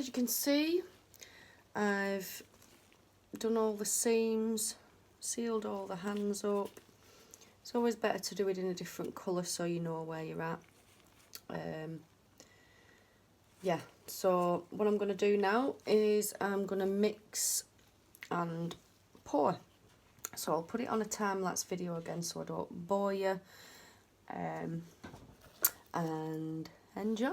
as you can see, I've done all the seams, sealed all the hands up. It's always better to do it in a different colour so you know where you're at. Yeah, so what I'm going to do now is I'm going to mix and pour. So I'll put it on a time-lapse video again so I don't bore you, and enjoy.